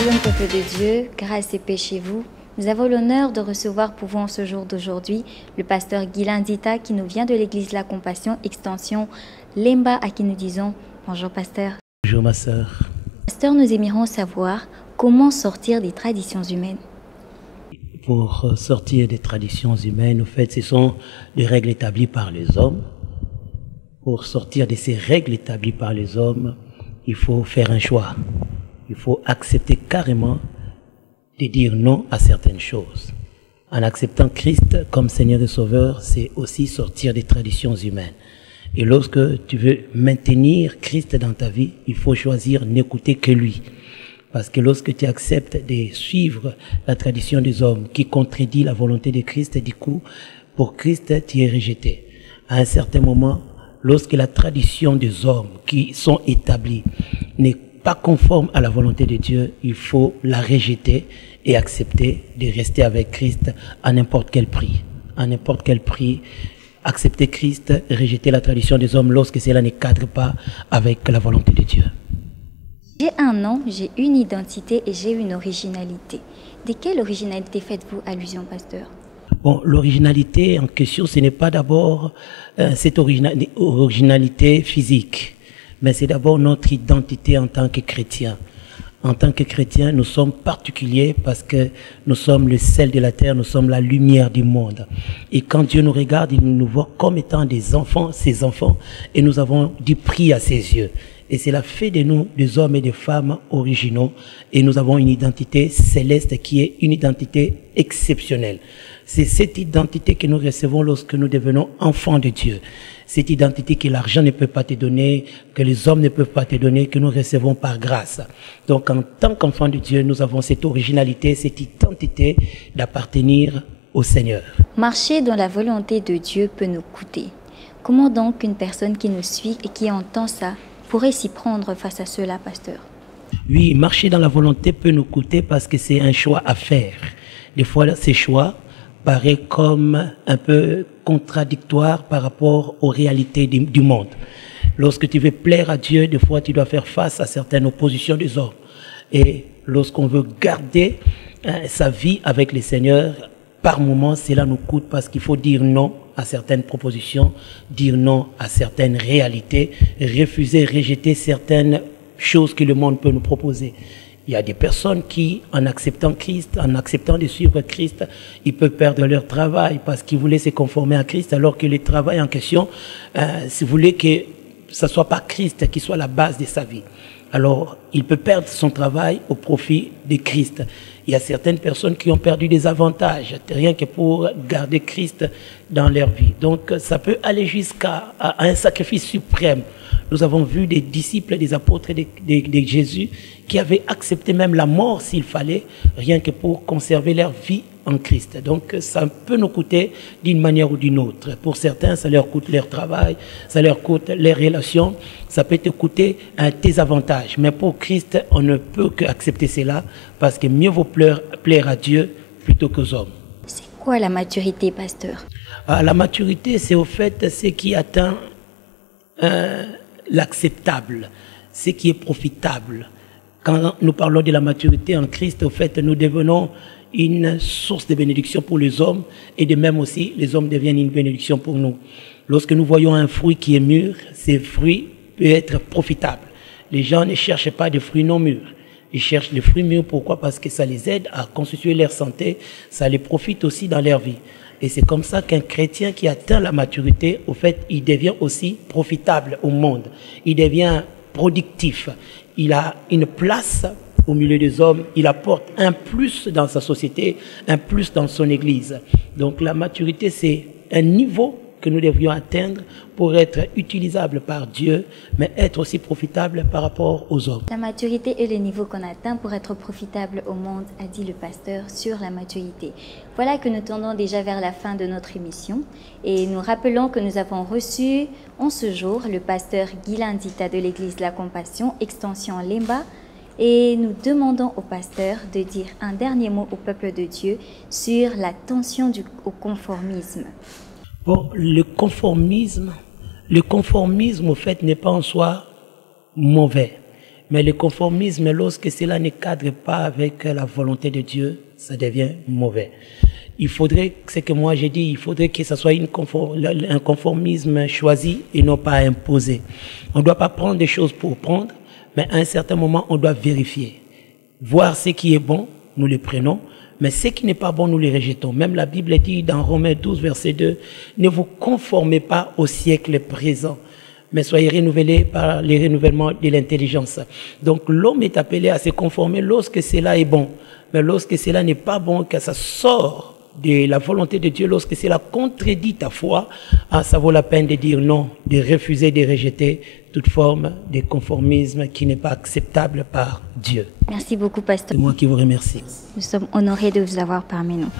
Shalom peuple de Dieu, grâce et paix chez vous. Nous avons l'honneur de recevoir pour vous en ce jour d'aujourd'hui le pasteur Guilain Ndita qui nous vient de l'église La Compassion, extension Lemba, à qui nous disons bonjour pasteur. Bonjour ma sœur. Pasteur, nous aimerions savoir comment sortir des traditions humaines. Pour sortir des traditions humaines, au fait, ce sont des règles établies par les hommes. Pour sortir de ces règles établies par les hommes, il faut faire un choix. Il faut accepter carrément de dire non à certaines choses. En acceptant Christ comme Seigneur et Sauveur, c'est aussi sortir des traditions humaines. Et lorsque tu veux maintenir Christ dans ta vie, il faut choisir n'écouter que lui. Parce que lorsque tu acceptes de suivre la tradition des hommes qui contredit la volonté de Christ, du coup, pour Christ, tu es rejeté. À un certain moment, lorsque la tradition des hommes qui sont établis n'est pas conforme à la volonté de Dieu, il faut la rejeter et accepter de rester avec Christ à n'importe quel prix. À n'importe quel prix, accepter Christ, rejeter la tradition des hommes lorsque cela ne cadre pas avec la volonté de Dieu. J'ai un nom, j'ai une identité et j'ai une originalité. De quelle originalité faites-vous allusion, pasteur? Bon, l'originalité en question, ce n'est pas d'abord cette originalité physique, mais c'est d'abord notre identité en tant que chrétien. En tant que chrétien, nous sommes particuliers parce que nous sommes le sel de la terre, nous sommes la lumière du monde. Et quand Dieu nous regarde, il nous voit comme étant des enfants, ses enfants, et nous avons du prix à ses yeux. Et cela fait de nous des hommes et des femmes originaux, et nous avons une identité céleste qui est une identité exceptionnelle. C'est cette identité que nous recevons lorsque nous devenons enfants de Dieu. Cette identité que l'argent ne peut pas te donner, que les hommes ne peuvent pas te donner, que nous recevons par grâce. Donc en tant qu'enfants de Dieu, nous avons cette originalité, cette identité d'appartenir au Seigneur. Marcher dans la volonté de Dieu peut nous coûter. Comment donc une personne qui nous suit et qui entend ça pourrait s'y prendre face à cela, pasteur? Oui, marcher dans la volonté peut nous coûter parce que c'est un choix à faire. Des fois, ces choix paraît comme un peu contradictoire par rapport aux réalités du monde. Lorsque tu veux plaire à Dieu, des fois tu dois faire face à certaines oppositions des hommes. Et lorsqu'on veut garder sa vie avec le Seigneur, par moments cela nous coûte parce qu'il faut dire non à certaines propositions, dire non à certaines réalités, refuser, rejeter certaines choses que le monde peut nous proposer. Il y a des personnes qui, en acceptant Christ, en acceptant de suivre Christ, ils peuvent perdre leur travail parce qu'ils voulaient se conformer à Christ, alors que le travail en question, si vous voulez que ce soit pas Christ qui soit la base de sa vie. Alors, il peut perdre son travail au profit de Christ. Il y a certaines personnes qui ont perdu des avantages, rien que pour garder Christ dans leur vie. Donc, ça peut aller jusqu'à un sacrifice suprême. Nous avons vu des disciples, des apôtres de Jésus qui avaient accepté même la mort s'il fallait, rien que pour conserver leur vie en Christ. Donc ça peut nous coûter d'une manière ou d'une autre. Pour certains, ça leur coûte leur travail, ça leur coûte les relations, ça peut te coûter tes avantages. Mais pour Christ, on ne peut qu'accepter cela parce que mieux vaut plaire à Dieu plutôt qu'aux hommes. C'est quoi la maturité, pasteur? La maturité, c'est au fait ce qui atteint l'acceptable, ce qui est profitable. Quand nous parlons de la maturité en Christ, au fait, nous devenons une source de bénédiction pour les hommes et de même aussi, les hommes deviennent une bénédiction pour nous. Lorsque nous voyons un fruit qui est mûr, ce fruit peut être profitable. Les gens ne cherchent pas des fruits non mûrs. Ils cherchent les fruits mûrs. Pourquoi? Parce que ça les aide à constituer leur santé, ça les profite aussi dans leur vie. Et c'est comme ça qu'un chrétien qui atteint la maturité, au fait, il devient aussi profitable au monde. Il devient productif. Il a une place au milieu des hommes. Il apporte un plus dans sa société, un plus dans son église. Donc la maturité, c'est un niveau que nous devrions atteindre pour être utilisable par Dieu, mais être aussi profitable par rapport aux hommes. La maturité est le niveau qu'on atteint pour être profitable au monde, a dit le pasteur sur la maturité. Voilà que nous tendons déjà vers la fin de notre émission et nous rappelons que nous avons reçu en ce jour le pasteur Guilain Ndita de l'église La Compassion, extension Lemba, et nous demandons au pasteur de dire un dernier mot au peuple de Dieu sur la tension au conformisme. Bon, le conformisme, au fait, n'est pas en soi mauvais. Mais le conformisme, lorsque cela ne cadre pas avec la volonté de Dieu, ça devient mauvais. Il faudrait, c'est que moi j'ai dit, il faudrait que ce soit un conformisme choisi et non pas imposé. On ne doit pas prendre des choses pour prendre, mais à un certain moment, on doit vérifier. Voir ce qui est bon, nous le prenons, mais ce qui n'est pas bon, nous le rejetons. Même la Bible dit dans Romains 12, verset 2, « Ne vous conformez pas au siècle présent, mais soyez renouvelés par le renouvellement de l'intelligence. » Donc l'homme est appelé à se conformer lorsque cela est bon, mais lorsque cela n'est pas bon, que ça sort de la volonté de Dieu, lorsque cela contredit ta foi, ça vaut la peine de dire non, de refuser, de rejeter toute forme de conformisme qui n'est pas acceptable par Dieu. Merci beaucoup, pasteur. C'est moi qui vous remercie. Nous sommes honorés de vous avoir parmi nous.